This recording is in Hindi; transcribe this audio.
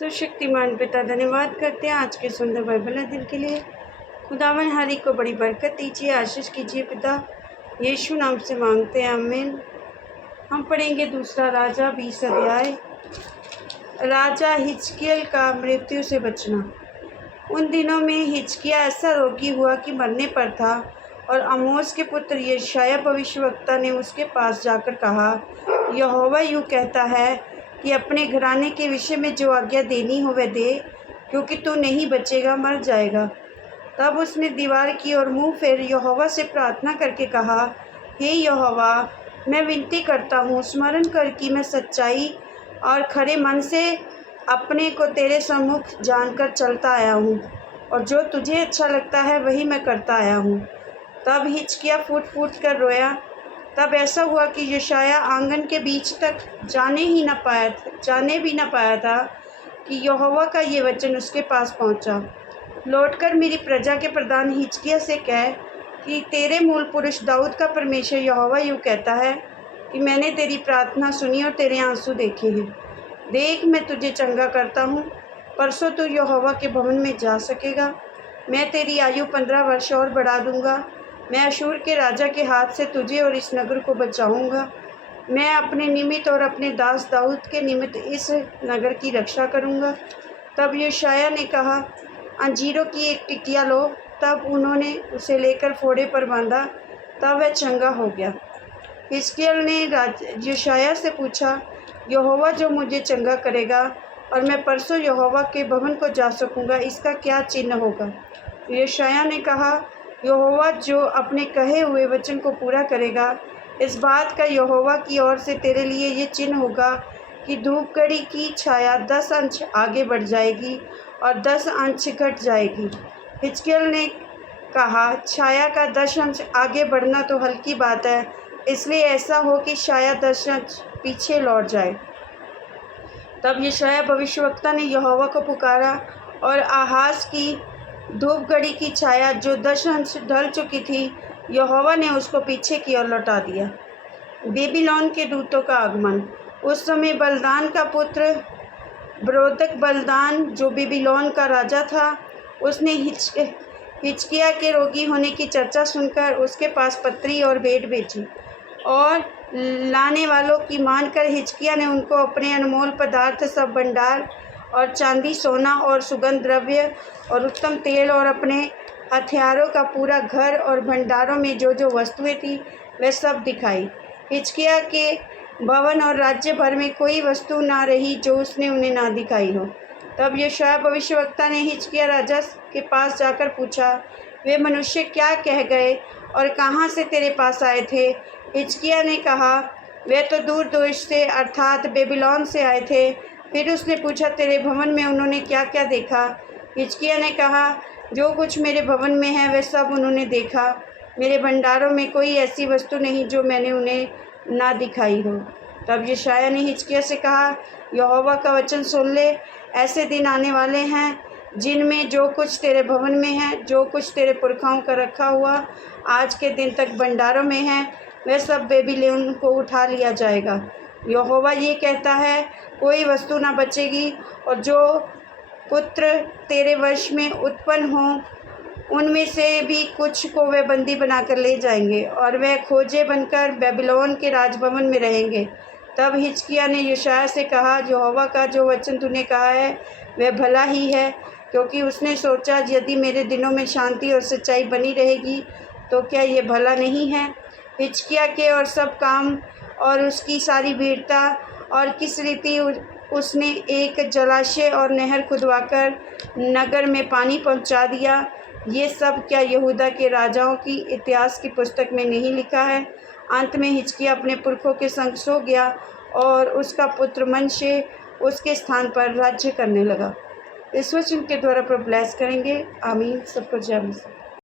सर्वशक्तिमान पिता धन्यवाद करते हैं आज के सुंदर बाइबल अध्ययन के लिए। खुदावन हर एक को बड़ी बरकत दीजिए, आशीष कीजिए पिता, यीशु नाम से मांगते हैं, आमीन। हम पढ़ेंगे दूसरा राजा 20 अध्याय, राजा हिजकिय्याह का मृत्यु से बचना। उन दिनों में हिजकिय्याह ऐसा रोगी हुआ कि मरने पर था, और आमोस के पुत्र यशायाह भविष्यवक्ता ने उसके पास जाकर कहा, यहोवा यूँ कहता है कि अपने घराने के विषय में जो आज्ञा देनी हो वह दे, क्योंकि तू नहीं बचेगा, मर जाएगा। तब उसने दीवार की ओर मुँह फेर यहोवा से प्रार्थना करके कहा, हे यहोवा, मैं विनती करता हूँ, स्मरण कर कि मैं सच्चाई और खरे मन से अपने को तेरे सम्मुख जानकर चलता आया हूँ, और जो तुझे अच्छा लगता है वही मैं करता आया हूँ। तब हिजकिय्याह फूट फूट कर रोया। तब ऐसा हुआ कि यशायाह आंगन के बीच तक जाने भी न पाया था कि यहोवा का ये वचन उसके पास पहुंचा, लौटकर मेरी प्रजा के प्रधान हिजकिय्याह से कह कि तेरे मूल पुरुष दाऊद का परमेश्वर यहोवा यूँ कहता है कि मैंने तेरी प्रार्थना सुनी और तेरे आंसू देखे हैं। देख, मैं तुझे चंगा करता हूँ, परसों तू यहोवा के भवन में जा सकेगा। मैं तेरी आयु 15 वर्ष और बढ़ा दूँगा। मैं अशूर के राजा के हाथ से तुझे और इस नगर को बचाऊंगा। मैं अपने निमित्त और अपने दास दाऊद के निमित्त इस नगर की रक्षा करूंगा। तब यशायाह ने कहा, अंजीरों की एक टिकिया लो। तब उन्होंने उसे लेकर फोड़े पर बांधा, तब वह चंगा हो गया। हिजकिय्याह ने यशायाह से पूछा, यहोवा जो मुझे चंगा करेगा और मैं परसों यहोवा के भवन को जा सकूंगा, इसका क्या चिन्ह होगा? यशायाह ने कहा, यहोवा जो अपने कहे हुए वचन को पूरा करेगा। इस बात का यहोवा की ओर से तेरे लिए ये चिन्ह होगा कि धूप घड़ी की छाया 10 अंश आगे बढ़ जाएगी और 10 अंश घट जाएगी। हिजकिय्याह ने कहा, छाया का 10 अंश आगे बढ़ना तो हल्की बात है, इसलिए ऐसा हो कि शायद 10 अंश पीछे लौट जाए। तब यशायाह भविष्यवक्ता ने यहोवा को पुकारा, और आहाज की धूप घड़ी की छाया जो 10 अंश ढल चुकी थी, यहोवा ने उसको पीछे की ओर लौटा दिया। बेबीलोन के दूतों का आगमन। उस समय बलदान का पुत्र ब्रोदक बलदान, जो बेबीलोन का राजा था, उसने हिजकिय्याह के रोगी होने की चर्चा सुनकर उसके पास पत्री और भेंट भेजी, और लाने वालों की मानकर हिजकिय्याह ने उनको अपने अनमोल पदार्थ, सब भंडार और चांदी, सोना और सुगंध द्रव्य और उत्तम तेल और अपने हथियारों का पूरा घर और भंडारों में जो जो वस्तुएं थी वह सब दिखाई। हिजकिय्याह के भवन और राज्य भर में कोई वस्तु ना रही जो उसने उन्हें ना दिखाई हो। तब यशायाह भविष्यवक्ता ने हिजकिय्याह राजा के पास जाकर पूछा, वे मनुष्य क्या कह गए और कहाँ से तेरे पास आए थे? हिजकिय्याह ने कहा, वे तो दूर देश से अर्थात बेबीलोन से आए थे। फिर उसने पूछा, तेरे भवन में उन्होंने क्या क्या देखा? हिजकिय्याह ने कहा, जो कुछ मेरे भवन में है वह सब उन्होंने देखा। मेरे भंडारों में कोई ऐसी वस्तु नहीं जो मैंने उन्हें ना दिखाई हो। तब यशायाह ने हिजकिय्याह से कहा, यहोवा का वचन सुन ले। ऐसे दिन आने वाले हैं जिनमें जो कुछ तेरे भवन में है, जो कुछ तेरे पुरखाओं का रखा हुआ आज के दिन तक भंडारों में है, वह सब बेबीलोन को उठा लिया जाएगा। यहोवा ये कहता है, कोई वस्तु ना बचेगी, और जो पुत्र तेरे वश में उत्पन्न हों उनमें से भी कुछ को वे बंदी बनाकर ले जाएंगे, और वह खोजे बनकर बेबीलोन के राजभवन में रहेंगे। तब हिजकिय्याह ने यशायाह से कहा, यहोवा का जो वचन तूने कहा है वह भला ही है, क्योंकि उसने सोचा, यदि मेरे दिनों में शांति और सच्चाई बनी रहेगी तो क्या ये भला नहीं है? हिजकिय्याह के और सब काम और उसकी सारी वीरता और किस रीति उसने एक जलाशय और नहर खुदवाकर नगर में पानी पहुंचा दिया, ये सब क्या यहूदा के राजाओं की इतिहास की पुस्तक में नहीं लिखा है? अंत में हिजकिय्याह अपने पुरखों के संग सो गया, और उसका पुत्र मनश्शे उसके स्थान पर राज्य करने लगा। इस वचन के द्वारा प्रभु ब्लेस करेंगे, आमीन। सबको जय मसीह।